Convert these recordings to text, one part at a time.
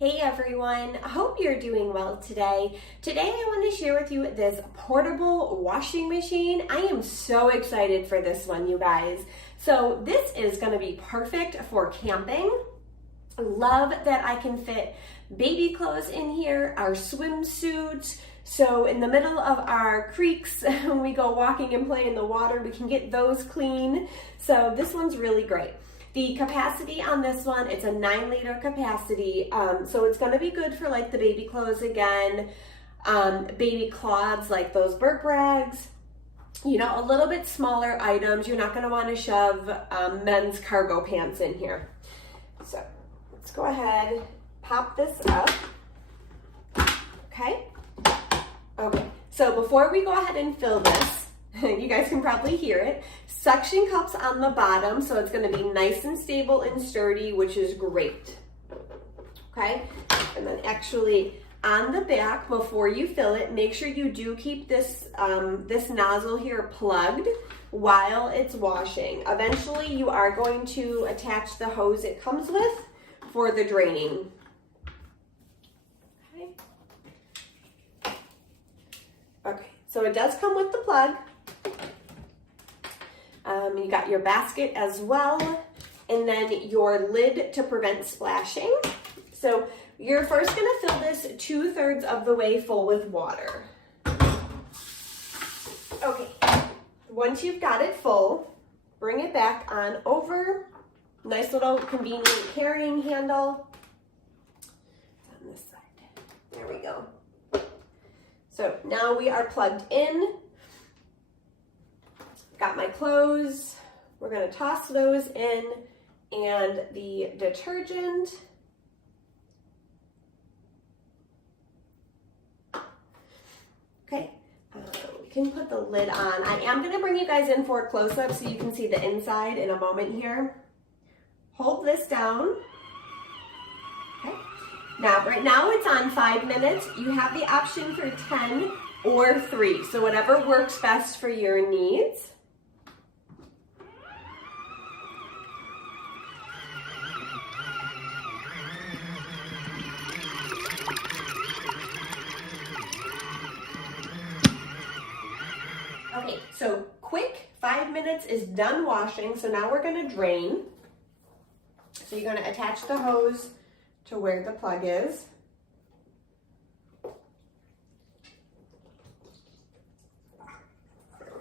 Hey everyone, I hope you're doing well today. Today I want to share with you this portable washing machine. I am so excited for this one, you guys. So this is going to be perfect for camping. I love that I can fit baby clothes in here, our swimsuits. So in the middle of our creeks, when we go walking and play in the water, we can get those clean. So this one's really great. The capacity on this one, it's a 9-liter capacity, so it's going to be good for like the baby clothes again, baby cloths like those Burke rags, you know, a little bit smaller items. You're not going to want to shove men's cargo pants in here. So let's go ahead, pop this up. Okay. So before we go ahead and fill this, you guys can probably hear it. Suction cups on the bottom, so it's going to be nice and stable and sturdy, which is great. Okay, and then actually on the back, before you fill it, make sure you do keep this this nozzle here plugged while it's washing. Eventually, you are going to attach the hose it comes with for the draining. Okay, so it does come with the plug. You got your basket as well, and then your lid to prevent splashing. So you're first going to fill this 2/3 of the way full with water. Okay, once you've got it full, bring it back on over. Nice little convenient carrying handle. It's on this side. There we go. So now we are plugged in. Got my clothes. We're going to toss those in, and the detergent. Okay, we can put the lid on. I am going to bring you guys in for a close-up so you can see the inside in a moment here. Hold this down. Okay. Now, right now it's on 5 minutes. You have the option for 10 or 3, so whatever works best for your needs. Okay, so quick, 5 minutes is done washing, so now we're going to drain. So you're going to attach the hose to where the plug is. There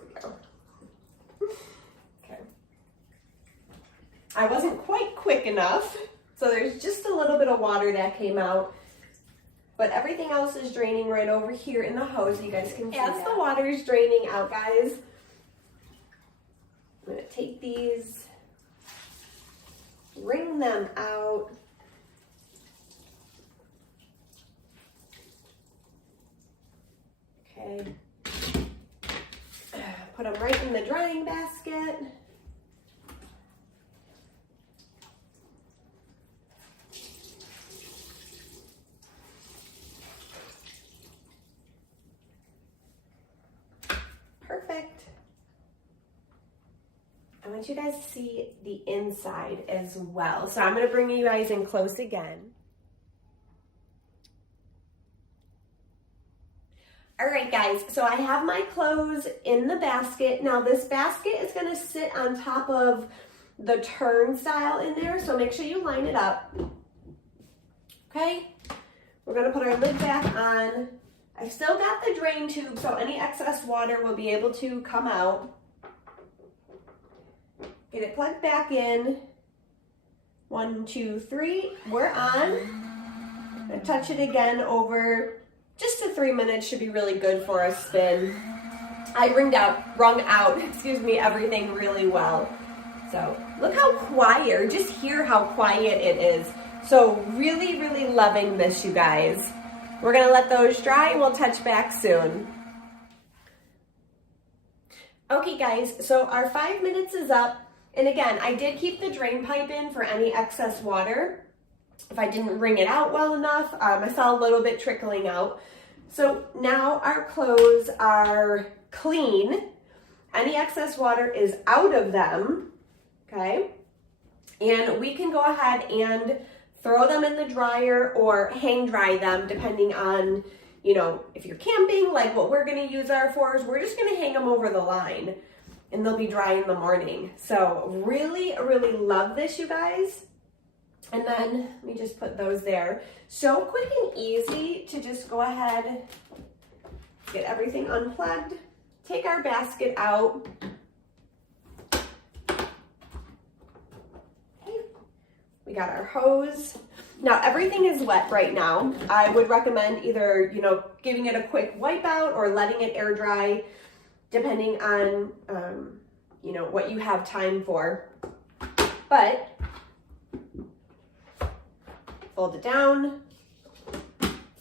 we go. Okay. I wasn't quite quick enough, so there's just a little bit of water that came out. But everything else is draining right over here in the hose. You guys can see as the water is draining out, guys. I'm going to take these, wring them out. Okay. Put them right in the drying basket. Perfect. I want you guys to see the inside as well. So I'm going to bring you guys in close again. All right, guys, so I have my clothes in the basket. Now this basket is going to sit on top of the turnstile in there, so make sure you line it up. Okay, we're going to put our lid back on. I've still got the drain tube, so any excess water will be able to come out. Get it plugged back in. 1, 2, 3, we're on. And touch it again over just to 3 minutes, should be really good for a spin. I wrung out, everything really well. So look how quiet, or just hear how quiet it is. So really, really loving this, you guys. We're gonna let those dry and we'll touch back soon. Okay guys, so our 5 minutes is up. And again, I did keep the drain pipe in for any excess water. If I didn't wring it out well enough, I saw a little bit trickling out. So now our clothes are clean. Any excess water is out of them, okay? And we can go ahead and throw them in the dryer or hang dry them depending on, you know, if you're camping, like what we're gonna use our for is we're just gonna hang them over the line and they'll be dry in the morning. So really, really love this, you guys. And then let me just put those there. So quick and easy to just go ahead, get everything unplugged, take our basket out. Okay. We got our hose. Now everything is wet right now. I would recommend either, you know, giving it a quick wipe out or letting it air dry, depending on, you know, what you have time for. But fold it down,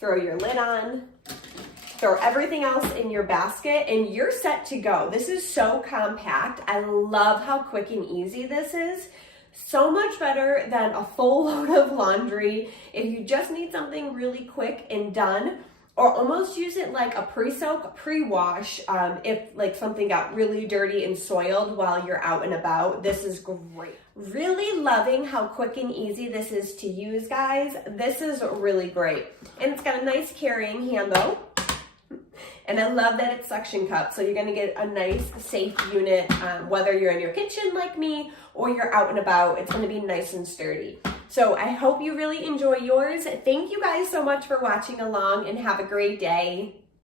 throw your lid on, throw everything else in your basket, and you're set to go. This is so compact. I love how quick and easy this is. So much better than a full load of laundry. If you just need something really quick and done, or almost use it like a pre-soak, pre-wash, if like something got really dirty and soiled while you're out and about, this is great. Really loving how quick and easy this is to use, guys. This is really great. And it's got a nice carrying handle. And I love that it's suction cup, so you're gonna get a nice, safe unit, whether you're in your kitchen like me or you're out and about, it's gonna be nice and sturdy. So I hope you really enjoy yours. Thank you guys so much for watching along and have a great day.